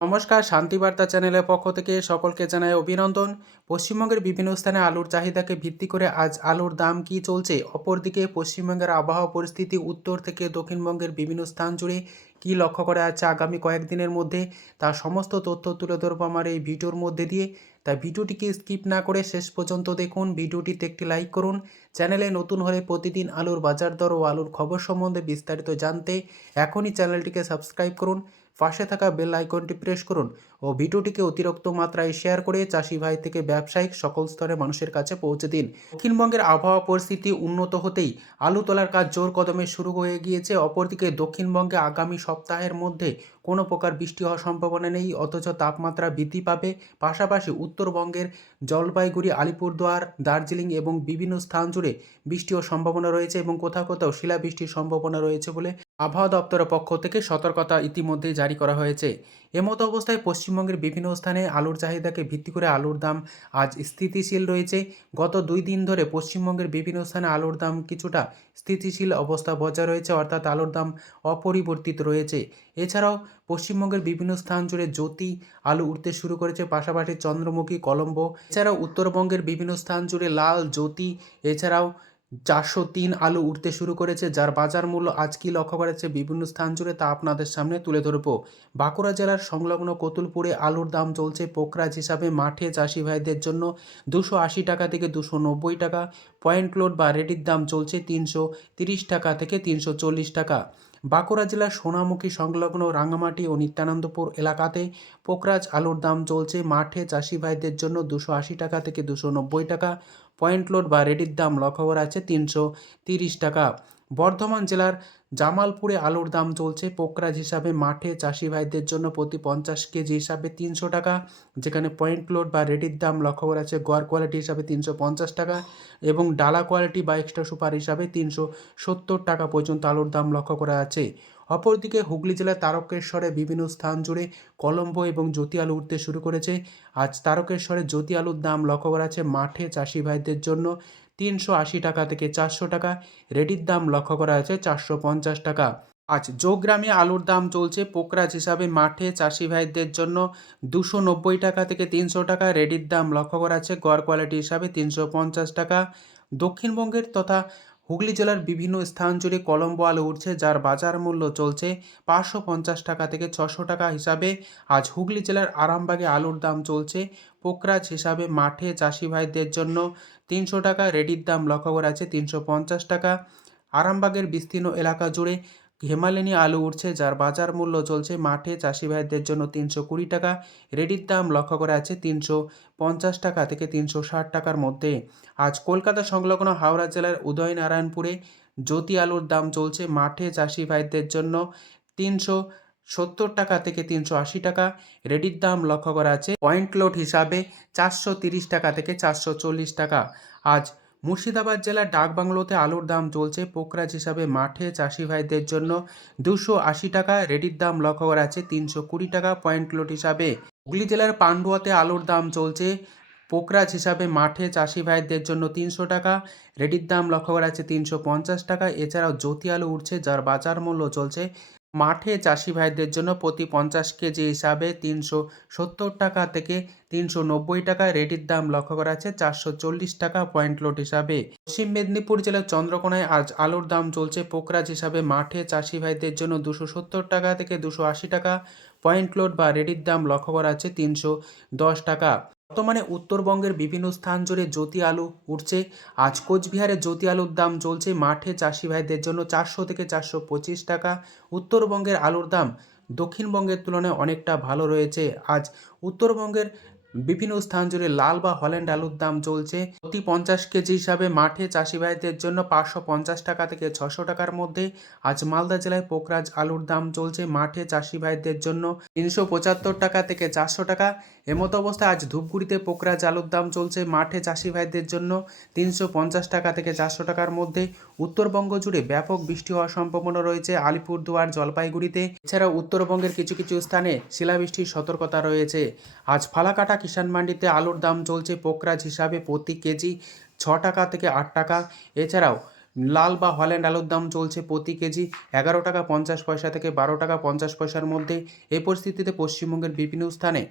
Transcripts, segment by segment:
নমস্কার, শান্তিবার্তা চ্যানেলের পক্ষ থেকে সকলকে জানাই অভিনন্দন। পশ্চিমবঙ্গের বিভিন্ন স্থানে আলুর চাহিদাকে ভিত্তি করে আজ আলুর দাম কী চলছে? অপরদিকে পশ্চিমবঙ্গের আবহাওয়া পরিস্থিতি উত্তর থেকে দক্ষিণবঙ্গের বিভিন্ন স্থান জুড়ে কী লক্ষ্য করা যাচ্ছে আগামী কয়েকদিনের মধ্যে? তার সমস্ত তথ্য তুলে ধরবো আমার এই ভিডিওর মধ্যে দিয়ে। তাই ভিডিওটিকে স্কিপ না করে শেষ পর্যন্ত দেখুন। ভিডিওটিতে একটি লাইক করুন। চ্যানেলে নতুন হলে প্রতিদিন আলুর বাজার দর ও আলুর খবর সম্বন্ধে বিস্তারিত জানতে এখনই চ্যানেলটিকে সাবস্ক্রাইব করুন। পাশে থাকা বেল আইকনটি প্রেস করুন ও ভিডিওটিকে অতিরিক্ত মাত্রায় শেয়ার করে চাষি ভাই থেকে ব্যবসায়িক সকল স্তরে মানুষের কাছে পৌঁছে দিন। দক্ষিণবঙ্গের আবহাওয়া পরিস্থিতি উন্নত হতেই আলু তোলার কাজ জোর কদমে শুরু হয়ে গিয়েছে। অপরদিকে দক্ষিণবঙ্গে আগামী সপ্তাহের মধ্যে কোনো প্রকার বৃষ্টি হওয়ার সম্ভাবনা নেই, অথচ তাপমাত্রা বৃদ্ধি পাবে। পাশাপাশি উত্তরবঙ্গের জলপাইগুড়ি, আলিপুরদুয়ার, দার্জিলিং এবং বিভিন্ন স্থান জুড়ে বৃষ্টি হওয়ার সম্ভাবনা রয়েছে এবং কোথাও কোথাও শিলাবৃষ্টির সম্ভাবনা রয়েছে বলে আবহাওয়া দপ্তরের পক্ষ থেকে সতর্কতা ইতিমধ্যেই জারি করা হয়েছে। এমতো অবস্থায় পশ্চিমবঙ্গের বিভিন্ন স্থানে আলুর চাহিদাকে ভিত্তি করে আলুর দাম আজ স্থিতিশীল রয়েছে। গত দুই দিন ধরে পশ্চিমবঙ্গের বিভিন্ন স্থানে আলুর দাম কিছুটা স্থিতিশীল অবস্থা বজায় রয়েছে, অর্থাৎ আলুর দাম অপরিবর্তিত রয়েছে। এছাড়াও পশ্চিমবঙ্গের বিভিন্ন স্থান জুড়ে জ্যোতি আলু উঠতে শুরু করেছে, পাশাপাশি চন্দ্রমুখী, কলম্বো, এছাড়াও উত্তরবঙ্গের বিভিন্ন স্থান জুড়ে লাল, জ্যোতি, এছাড়াও চারশো তিন আলু উঠতে শুরু করেছে, যার বাজার মূল্য আজ কি লক্ষ্য করেছে বিভিন্ন স্থান জুড়ে তা আপনাদের সামনে তুলে ধরবো। বাঁকুড়া জেলার সংলগ্ন কতুলপুরে আলুর দাম চলছে পোকরাজ হিসাবে, মাঠে চাষি ভাইদের জন্য দুশো আশি টাকা থেকে দুশো নব্বই টাকা, পয়েন্ট লোড বা রেডির দাম চলছে তিনশো তিরিশ টাকা থেকে তিনশো চল্লিশ টাকা। বাঁকুড়া জেলার সোনামুখী সংলগ্ন রাঙামাটি ও নিত্যানন্দপুর এলাকাতে পোকরাজ আলুর দাম চলছে, মাঠে চাষি ভাইদের জন্য দুশো আশি টাকা থেকে দুশো নব্বই টাকা পয়েন্ট লোড বা রেডির দাম লক্ষ্য করা আছে তিনশো তিরিশ টাকা। বর্ধমান জেলার জামালপুরে আলুর দাম চলছে পোকরাজ হিসাবে। মাঠে চাষি ভাইদের জন্য প্রতি পঞ্চাশ কেজি হিসাবে তিনশো টাকা, যেখানে পয়েন্ট লোড বা রেডির দাম লক্ষ্য করা আছে গড় কোয়ালিটি হিসাবে তিনশো পঞ্চাশ টাকা এবং ডালা কোয়ালিটি বা এক্সট্রা সুপার হিসাবে তিনশো সত্তর টাকা পর্যন্ত আলুর দাম লক্ষ্য করা আছে। অপরদিকে হুগলি জেলার তারকেশ্বরে বিভিন্ন স্থান জুড়ে কলম্বো এবং জ্যোতি আলু উঠতে শুরু করেছে। আজ তারকেশ্বরে জ্যোতি আলুর দাম লক্ষ্য করা আছে মাঠে চাষি ভাইদের জন্য তিনশো আশি টাকা থেকে চারশো টাকা। রেডির দাম লক্ষ্য করা আছে চারশো পঞ্চাশ টাকা। আজ যোগগ্রামে আলুর দাম চলছে পোকরাজ হিসাবে। মাঠে চাষি ভাইদের জন্য দুশো নব্বই টাকা থেকে তিনশো টাকা। রেডির দাম লক্ষ্য করা আছে গড় কোয়ালিটি হিসাবে তিনশো পঞ্চাশ টাকা। দক্ষিণবঙ্গের তথা হুগলি জেলার বিভিন্ন স্থান জুড়ে কলম্বো আলু উঠছে, যার বাজার মূল্য চলছে পাঁচশো পঞ্চাশ টাকা থেকে ছশো টাকা হিসাবে। আজ হুগলি জেলার আরামবাগে আলুর দাম চলছে পোকরাজ হিসাবে মাঠে চাষি ভাইদের জন্য তিনশো টাকা, রেডির দাম লক্ষ্য করা আছে তিনশো পঞ্চাশ টাকা। আরামবাগের বিস্তীর্ণ এলাকা জুড়ে হেমালিনী আলু উঠছে যার বাজার মূল্য চলছে মাঠে চাষি ভাইদের জন্য তিনশো কুড়ি টাকা। রেডির দাম লক্ষ্য করা আছে তিনশো পঞ্চাশ টাকা থেকে তিনশো ষাট টাকার মধ্যে। আজ কলকাতা সংলগ্ন হাওড়া জেলার উদয়নারায়ণপুরে জ্যোতি আলুর দাম চলছে মাঠে চাষি ভাইদের জন্য তিনশো সত্তর টাকা থেকে তিনশো আশি টাকা। রেডির দাম লক্ষ্য করা আছে পয়েন্ট লোড হিসাবে চারশো তিরিশ টাকা থেকে চারশো চল্লিশ টাকা। আজ মুর্শিদাবাদ জেলার ডাকবাংলোতে আলুর দাম চলছে পোকরাজ হিসাবে। মাঠে চাষি ভাইদের জন্য দুশো আশি টাকা, রেডির দাম লক্ষ্য করা আছে তিনশো কুড়ি টাকা পয়েন্ট লোড হিসাবে। হুগলি জেলার পান্ডুয়াতে আলুর দাম চলছে পোকরাজ হিসাবে। মাঠে চাষি ভাইদের জন্য তিনশো টাকা, রেডির দাম লক্ষ্য করা আছে তিনশো পঞ্চাশ টাকা। এছাড়াও জ্যোতি আলু উঠছে, যার বাজার মূল্য চলছে মাঠে চাষি ভাইদের জন্য প্রতি পঞ্চাশ কেজি হিসাবে তিনশো সত্তর টাকা থেকে তিনশো নব্বই টাকা রেডির দাম লক্ষ্য করা আছে চারশো চল্লিশ টাকা পয়েন্ট লোড হিসাবে। পশ্চিম মেদিনীপুর জেলার চন্দ্রকোনায় আজ আলুর দাম চলছে পোকরাজ হিসাবে। মাঠে চাষি ভাইদের জন্য দুশো সত্তর টাকা থেকে দুশো আশি টাকা পয়েন্ট লোড বা রেডির দাম লক্ষ্য করা আছে তিনশো দশ টাকা। বর্তমানে উত্তরবঙ্গের বিভিন্ন স্থান জুড়ে জ্যোতি আলু উঠছে। আজ কোচবিহারে জ্যোতি আলুর দাম চলছে মাঠে চাষি ভাইদের জন্য চারশো থেকে চারশো পঁচিশ টাকা। উত্তরবঙ্গের আলুর দাম দক্ষিণবঙ্গের তুলনায় অনেকটা ভালো রয়েছে। আজ উত্তরবঙ্গের বিভিন্ন স্থান জুড়ে লাল বা হল্যান্ড আলুর দাম চলছে। প্রতি পঞ্চাশ কেজি হিসাবে মাঠে চাষি ভাইদের জন্য পাঁচশো পঞ্চাশ টাকা থেকে ছশো টাকার মধ্যে। আজ মালদা জেলায় পোকরাজ আলুর দাম চলছে মাঠে চাষি ভাইদের জন্য তিনশো পঁচাত্তর টাকা থেকে চারশো টাকা। এমতো অবস্থায় আজ ধূপগুড়িতে পোকরাজ আলুর দাম চলছে মাঠে চাষি ভাইদের জন্য তিনশো পঞ্চাশ টাকা থেকে চারশো টাকার মধ্যে। উত্তরবঙ্গ জুড়ে ব্যাপক বৃষ্টি হওয়ার সম্ভাবনা রয়েছে আলিপুরদুয়ার জলপাইগুড়িতে। এছাড়াও উত্তরবঙ্গের কিছু কিছু স্থানে শিলাবৃষ্টির সতর্কতা রয়েছে। আজ ফালাকাটা কিষাণ মান্ডিতে আলুর দাম চলছে পোকরাজ হিসাবে প্রতি কেজি ছ টাকা থেকে আট টাকা। এছাড়াও লাল বা হল্যান্ড আলুর দাম চলছে প্রতি কেজি এগারো টাকা পঞ্চাশ পয়সা থেকে বারো টাকা পঞ্চাশ পয়সার মধ্যে। এই পরিস্থিতিতে পশ্চিমবঙ্গের বিভিন্ন স্থানে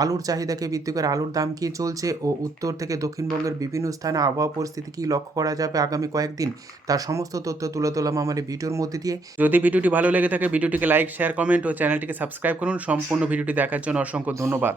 আলুর চাহিদাকে ভিত্তি করে আলুর দাম কী চলছে ও উত্তর থেকে দক্ষিণবঙ্গের বিভিন্ন স্থানে আবহাওয়া পরিস্থিতি কী লক্ষ্য করা যাবে আগামী কয়েকদিন তার সমস্ত তথ্য তুলে ধরলাম আমার ভিডিওর মধ্যে দিয়ে। যদি ভিডিওটি ভালো লেগে থাকে, ভিডিওটিকে লাইক, শেয়ার, কমেন্ট ও চ্যানেলটিকে সাবস্ক্রাইব করুন। সম্পূর্ণ ভিডিওটি দেখার জন্য অসংখ্য ধন্যবাদ।